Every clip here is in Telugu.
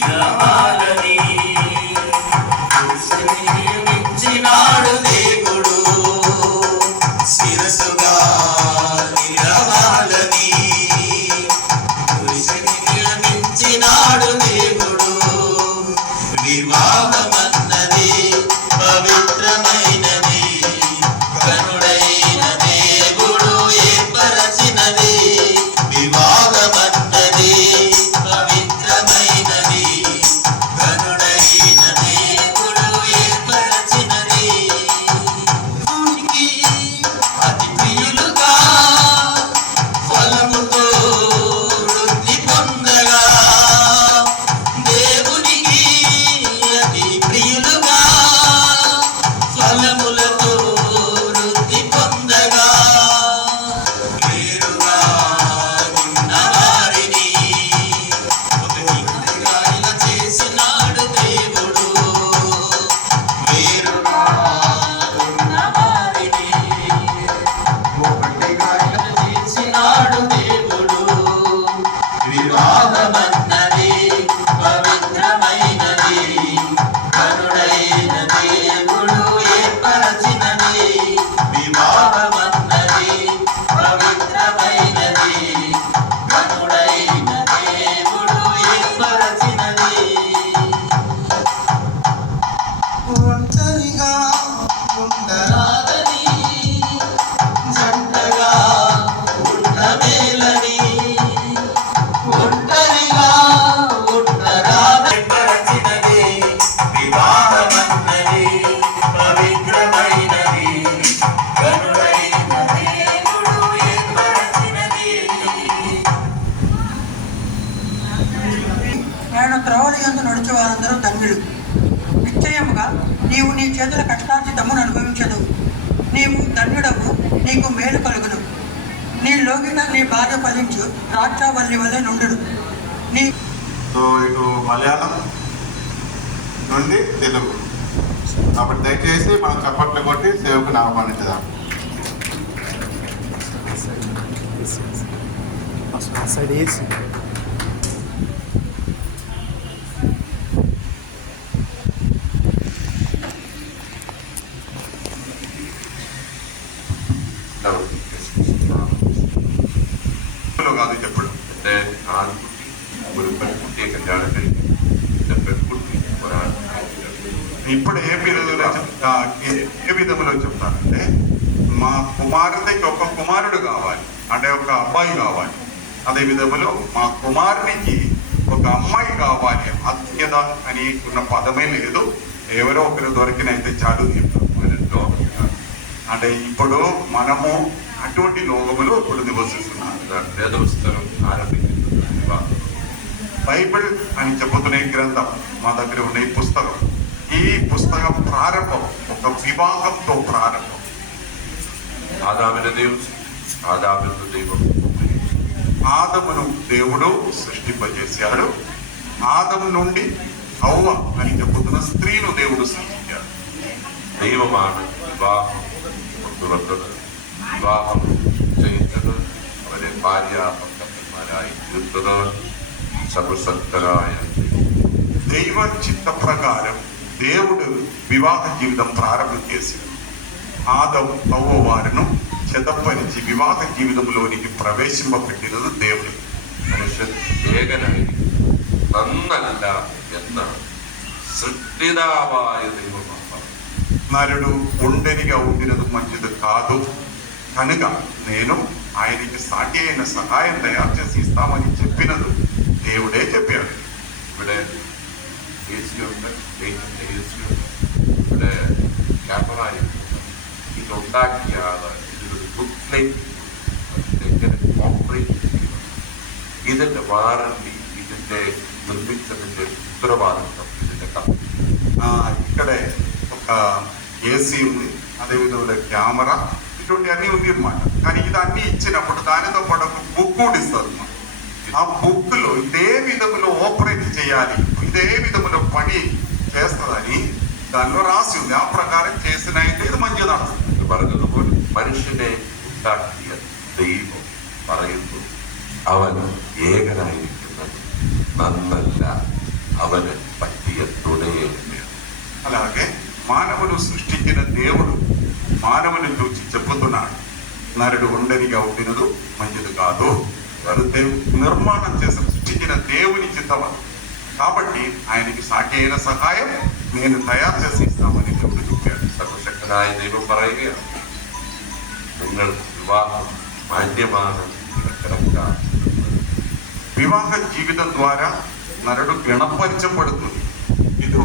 నిలవాలని నియమించినాడు దేవుడు శిరసుగా నిలవాలని పురుషుని నియమించినాడు దేవుడు వివాహమన్నది పవిత్రమైనది కనుడైన దేవుడు ఏర్పరచినది వివాహమన్నది పవిత్రమైనది కనుడైన దేవుడు ఏర్పరచినది అతి ప్రియులుగా ఫలముతో వృద్ధి పొందగా దేవునికి అతి ప్రియులుగా ఫలములతో వృద్ధి పొందగా వేరుగా ఉన్న వారిని ఒకటిగా ఇలా చేసినాడు దేవుడు వేరుగా ఉన్న వారిని ఒకటిగా ఇలా చేసినాడు దేవుడు వివాహమన్నది పవిత్రమైనది కరుడైన దేవుడు ఏర్పరచినది వివాహమన్నది పవిత్రమైనది కరుడైన దేవుడు ఏర్పరచినది ఒంటరిగా ఉండరాదని జంటగా ఉండమేలని ఒంటరిగా ఉండరాదని ఏర్పరచినది వివాహమన్నది పవిత్రమైనది కరుడైన దేవుడు ఏర్పరచినది ఆయన త్రోవలి యందు నడుచు వారందరూ ధన్యులు. నిశ్చయముగా నీవు నీ చేతుల కష్టార్జితమును అనుభవించదు. నీవు ధన్యుడవు, నీకు మేలు కలుగును. నీ లోగిన నీ భార్య ఫలించు ద్రాక్షావల్లి వలె నుండును. నీ సో ఇటు మలయాళం నుండి తెలుగు కాబట్టి దయచేసి మనం చప్పట్లు కొట్టి సేవకుని ఆహ్వానించుదాం. കാത് ചെപ്പോഴും എൻ്റെ ആൺകുട്ടി ഒരു പെൺകുട്ടിയെ കല്യാണം കഴിക്കും എൻ്റെ പെൺകുട്ടി ഒരാൾ ఇప్పుడు ఏ విధంలో చెప్తానంటే మా కుమార్తెకి ఒక కుమారుడు కావాలి, అంటే ఒక అబ్బాయి కావాలి. అదే విధంలో మా కుమారునికి ఒక అమ్మాయి కావాలి. అత్యత అని ఉన్న పదమే లేదు, ఎవరో ఒకరు దొరికినైతే చాలు చెప్తాం. అంటే ఇప్పుడు మనము అటువంటి లోకములో ఇప్పుడు నివసిస్తున్నాం. వేదపుస్తకం ఆరంభించింది బైబిల్ అని చెబుతున్న గ్రంథం మా దగ్గర ఉన్న ఈ పుస్తకం. ఈ పుస్తకం ప్రారంభం ఒక వివాహంతో ప్రారంభం. ఆదమును దేవుడు సృష్టింపజేశాడు. ఆదము నుండి హవ్వ అని చెబుతున్న స్త్రీను దేవుడు సృష్టించాడు. ദൈവമാണ് വിവാഹം കൊണ്ടുവന്നത്. വിവാഹം ചെയ്തത് അവരെ ഭാര്യാഭർത്താക്കന്മാരായി തീർത്തത് സർവശക്തരായ దైవ చిత్త ప్రకారం దేవుడు వివాహ జీవితం ప్రారంభించేశాడు. ఆదము హవ్వ వారిను చెదపరిచి వివాహ జీవితంలోనికి ప్రవేశింపబెట్టినది దేవుడు. മനുഷ്യൻ ഏകനായിരിക്കും നന്നല്ല എന്ന് സൃഷ്ടിതാവായ ദൈവമാണ്. నరుడు ఒంటరిగా ఉండినది మంచిది కాదు, కనుక నేను ఆయనకి సాటి అయిన సహాయం తయారు చేసి ఇస్తామని చెప్పినది దేవుడే చెప్పాడు. ഇവിടെ യേശുണ്ട്, ഇവിടെ ക്യാമറ ഇതുണ്ടാക്കിയ ആള് ഇതൊരു ബുക്ക്ലെറ്റ് എങ്ങനെ ഓപ്പറേറ്റ് ചെയ്യണം, ഇതിന്റെ വാറണ്ടി, ഇതിന്റെ നിർമ്മിച്ചതിന്റെ ഉത്തരവാദിത്വം ഇതിന്റെ കമ്പനി. ఇక్కడ ఒక ఏసీ ఉంది, అదేవిధంగా కెమెరా, ఇటువంటి అన్నీ ఉంది అన్నమాట. కానీ ఇది అన్ని ఇచ్చినప్పుడు దానితో పాటు ఒక బుక్ కూడా ఇస్తారు. ఆ బుక్ లో ఇదే విధములో ఆపరేట్ చేయాలి, ఇదే విధములో పని చేస్తుందని దానిలో రాసి ఉంది. ఆ ప్రకారం చేసిన అయితే ఇది మంచిది. പറഞ്ഞതുപോലെ മനുഷ്യനെ ഉണ്ടാക്കിയ ദൈവം പറയുന്നു അവൻ ഏകനായിരിക്കുന്നത് നന്നല്ല. അവന് പറ്റിയ തുണയേമില്ല. అలాగే మానవుడు సృష్టించిన దేవుడు మానవుని చూసి చెప్పుతున్నాడు, నరుడు ఒంటరిగా ఉండినదు మంచిది కాదు. వారు నిర్మాణం చేసిన సృష్టించిన దేవుని చిత్తము కాబట్టి ఆయనకి సాటి అయిన సహాయం నేను తయారు చేసి ఇస్తామని దేవుడు చెప్పాడు. സർവശക്തനായ ദൈവം പറയുകയാണ്, നിങ്ങൾ വിവാഹം മാന്യമാണ് കിടക്കുക. వివాహ జీవితం ద్వారా నరుడు గణపరచబడుతుంది. ఇది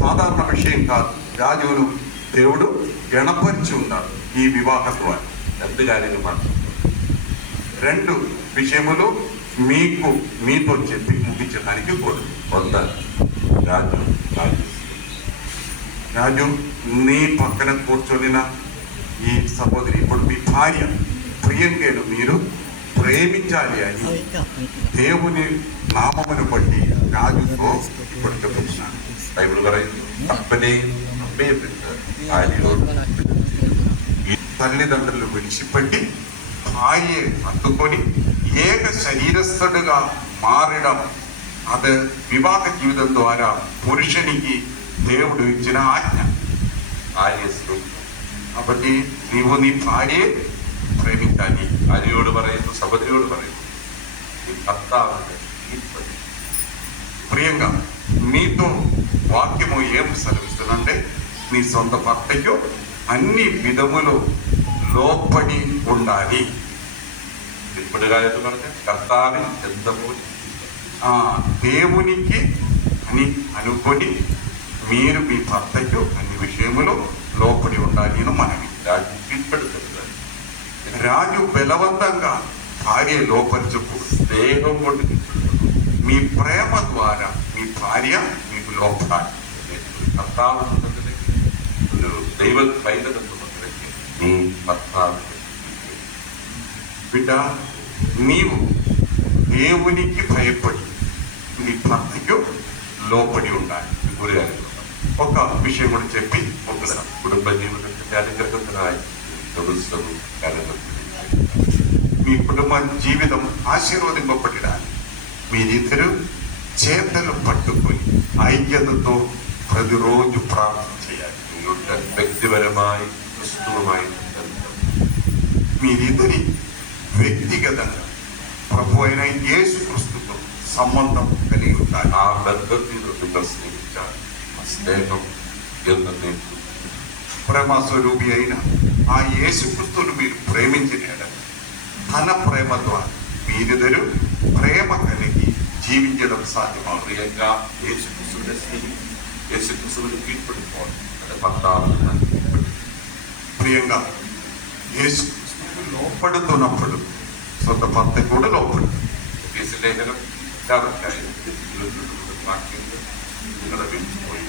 సాధారణ విషయం కాదు. రాజును దేవుడు గణపరిచి ఉన్నాడు ఈ వివాహం ద్వారా. രണ്ട് കാര്യങ്ങൾ മാത്രം. రెండు విషయములు మీతో చెప్పి ముగించడానికి కోరు. ഒന്ന്, രാജു రాజు నీ పక్కన కూర్చొనిన ఈ సహోదరి, ఇప్పుడు మీ భార్య ప్రియంగా మీరు ప్రేమించాలి అని దేవుని నామమును బట్టి రాజుతో ఇప్పుడు చెప్తున్నాను. ബൈബിൾ പറയുന്നു, അപ്പനെയും അമ്മയും വിട്ട് ഭാര്യയോട് ఈ తల్లిదండ్రులు విడిచిపెట్టి భార్య అందుకొని ఏక శరీరస్థుడుగా మారడం, అది వివాహ జీవితం ద్వారా పురుషునికి దేవుడు ఇచ్చిన ఆజ్ఞ. ഭാര്യയെ కాబట్టి నీవు నీ భార్య ప్రేమించాలి. ഭാര്യയോട് പറയുന്നു, സഹോദരിയോട് പറയുന്നു, ഈ ഭർത്താവിന് കീഴ്പ്പടി. ప్రియంగా మీతో వాక్యము ఏం సెలవిస్తుందంటే, నీ సొంత భర్తకు అన్ని విధములు లోపడి ఉండాలి. കീഴ്പ്പെടുക എന്ന് പറഞ്ഞാൽ കർത്താവിൽ എന്തുപോലെ దేవునికి అని అనుకొని మీరు మీ భర్తకు అన్ని విషయములు లోపడి ఉండాలి అని మనవి. രാജു കീഴ്പ്പെടുത്തരുത്. రాజు బలవంతంగా భార్య లోపరచుకు സ്നേഹം കൊണ്ട് మీ ప్రేమ ద్వారా మీ భార్య మీకు లోపడాలి. കർത്താവ് ഒരു ദൈവ പൈതൃകത്വ നീ ഭർത്താവിന് బిడ్డ, నీవు దేవునికి భయపడి నీ భర్తకు లోపడి ఉండాలి. ഒരു കാര്യം, ఒక విషయం కూడా చెప్పి ఒప్పుదాం. കുടുംബജീവിതത്തിന്റെ അനുഗ്രഹത്തിനായി ദിവസവും കരങ്ങൾ మీ కుటుంబ జీవితం ఆశీర్వదింపబడడానికి మీరిద్దరు చేతలు పట్టుకొని ఐక్యతతో ప్రతిరోజు ప్రార్థన చేయాలి. നിങ്ങളുടെ വ്യക്തിപരമായി ക്രിസ്തുവുമായി ബന്ധം మీరిద్దరి వ్యక్తిగతంగా ప్రభు అయిన యేసు క్రీస్తుతో సంబంధం కలిగి ఉండాలి. ആ ബന്ധത്തിൽ നിങ്ങൾ സ്നേഹിച്ചാൽ ആ സ്നേഹം എന്നേക്കും ప్రేమ స్వరూపి అయిన ఆ యేసు క్రీస్తును మీరు ప్రేమించిన ఎడల తన ప్రేమ ద్వారా మీరిద్దరు ప్రేమ కలిగి జీవించడం సాధ్యమవుతుంది. പ്രിയങ്ക യേശുക്രിസ്തുവിനെ സ്നേഹിക്കും, യേശുക്രിസ്തുവിന് കീഴ്പ്പെടുമ്പോൾ അത് ഭർത്താവിന് കീഴ്പ്പെടും. ప్రియంగా యేసు క్రీస్తుకు లోపడుతున్నప్పుడు సొంత భర్త కూడా లోపడు. എഫേസ്യ ലേഖനം 6 വാക്യങ്ങൾ നിങ്ങളുടെ വീട്ടിൽ പോയി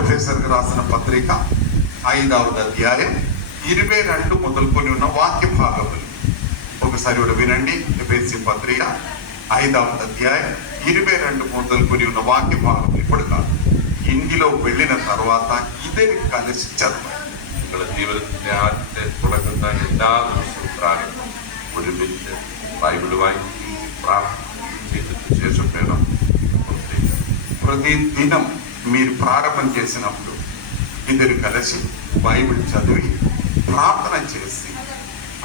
ఎఫెసర్కు రాసిన పత్రిక 5వ అధ్యాయం 22 మొదలుకొని ఉన్న వాక్య భాగములు ఒకసారి కూడా వినండి. ఎఫెసీ పత్రిక 5వ అధ్యాయం 22 మొదలుకొని ఉన్న వాక్య భాగం ఇప్పుడు కాదు, ఇంటిలో వెళ్ళిన తర్వాత ఇద్దరి కలిసి చదవాలి. നിങ്ങളുടെ ജീവിതത്തിന്റെ ആദ്യത്തെ തുടങ്ങുന്ന എല്ലാ ദിവസവും പ്രാർത്ഥന ഒരുമിച്ച് ബൈബിൾ വായിക്കുകയും പ്രാർത്ഥിക്കുകയും ചെയ്തതിനു ശേഷം വേണം ప్రతి దినం మీరు ప్రారంభం చేసినప్పుడు ఇద్దరు కలిసి బైబిల్ చదివి ప్రార్థన చేసి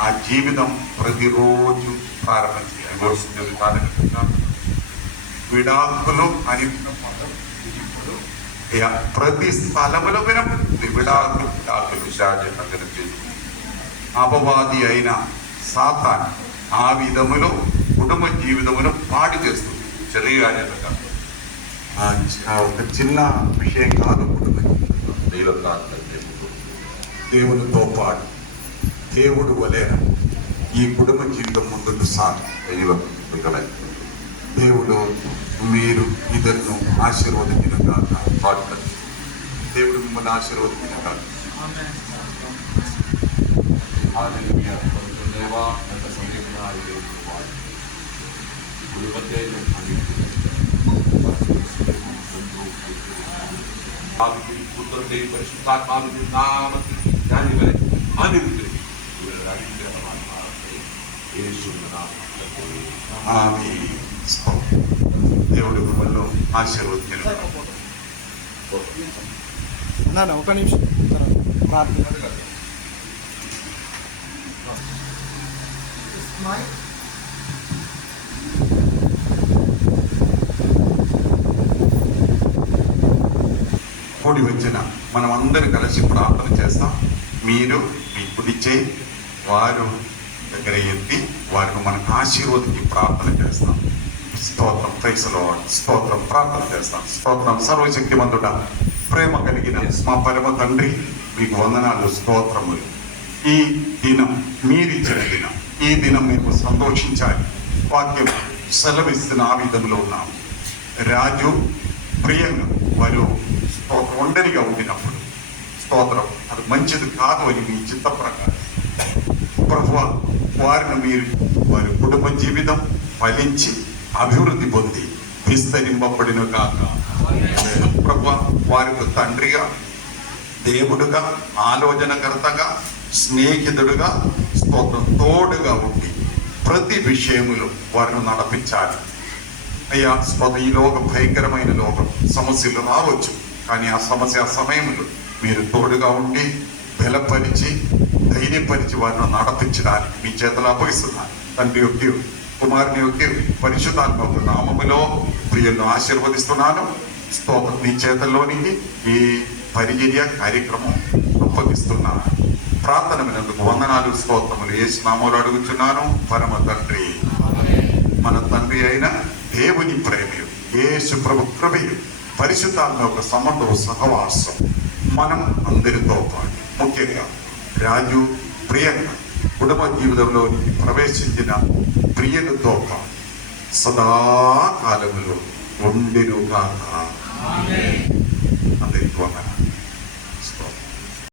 ఆ జీవితం ప్రతిరోజు ప్రారంభం చేయాలి. ഡിവോഴ്സിന്റെ ഒരു കാലഘട്ടത്തിലാണ് విడాకులు అని ప్రతి స్థలములో వినం విడాకులు പിശാച് അങ്ങനെ ചെയ്തു. అపవాది అయిన సాతాన్ ఆ విధములో కుటుంబ జీవితమును పాడు చేస్తుంది. ചെറിയ കാര്യമല്ല, ఒక చిన్న విషయం కాదు. కుటుంబ జీవితం ദൈവത്താൽ തന്നെ దేవునితో పాటు దేవుడు వలె ఈ కుటుంబ జీవితం ముందుకు సాగు. ദൈവം നിങ്ങളെ దేవుడు మీరు ఇద్దరును ఆశీర్వదించిన కాక దేవుడు మిమ్మల్ని ఆశీర్వదించిన కాక. പുത്രന്റെയും പരിശുദ്ധാത്മാവിന്റെ നാമത്തിൽ ഞാൻ ഇവരെ അനുഗ്രഹിക്കും. ഇവരുടെ അനുഗ്രഹമായി മാറട്ടെ. യേശുവിന്റെ നാമത്തിൽ ఆమేన్. దేవుడు మిమ్మల్ని ఆశీర్వదించను. ఒక నిమిషం ప్రార్థన. కూడి వచ్చిన మనం అందరం కలిసి ప్రార్థన చేస్తాం. మీరు మీ కుడి చేయి వారు దగ్గర ఎత్తి వారిని మనకు ఆశీర్వదించి ప్రార్థన చేస్తాం. స్తోత్రం, ప్రైజ్ ది లార్డ్. స్తోత్రం, ప్రార్థన చేస్తాం. స్తోత్రం, సర్వశక్తిమంతుడా, ప్రేమ కలిగిన మా పరమ తండ్రి, మీకు వందనాలు, స్తోత్రములు. ఈ దినం మీరిచ్చిన దినం, ఈ దినం మేము సంతోషించాలి. వాక్యం సెలవిస్తున్న ఆ విధంలో ఉన్నాము. రాజు ప్రియంగా వారు ఒంటరిగా ఉండినప్పుడు స్తోత్రం అది మంచిది కాదు అని మీ చిత్త ప్రకారం ప్రభువా వారిని మీరు వారి కుటుంబ జీవితం ఫలించి అభివృద్ధి పొంది విస్తరింపబడిన కాక ప్రభువా వారికి తండ్రిగా, దేవుడుగా, ఆలోచనకర్తగా, స్నేహితుడుగా స్తోత్రం తోడుగా ఉండి ప్రతి విషయములో వారిని నడిపించాలి. అయ్యా స్తోత్రం, ఈ లోకం భయంకరమైన లోకం, సమస్యలు రావచ్చు, కానీ ఆ సమస్య సమయంలో మీరు తోడుగా ఉండి బలపరిచి ధైర్యపరిచి వారిని నడిపించడానికి మీ చేతులు అప్పగిస్తున్నాను. తండ్రి యొక్క కుమారుని యొక్క పరిశుద్ధాత్మ నామములో ప్రియులను ఆశీర్వదిస్తున్నాను. స్తోత్రం, నీ చేతుల్లోనికి ఈ పరిచర్య కార్యక్రమం అప్పగిస్తున్నాను. ప్రార్థన వినందుకు వందనాలు, స్తోత్రములు యేసు నామములో అడుగుతున్నాను పరమ తండ్రి. మన తండ్రి అయిన దేవుని ప్రేమయు యేసు ప్రభు కృపయు పరిశుద్ధాత్మ యొక్క సమర్థ సహవాసం మనం అందరితో పాటు ముఖ్యంగా రాజు ప్రియంగా కుటుంబ జీవితంలోని ప్రవేశించిన ప్రియులతో పాటు సదాకాలములో ఉండిను కాక. అందరికీ వందనాలు.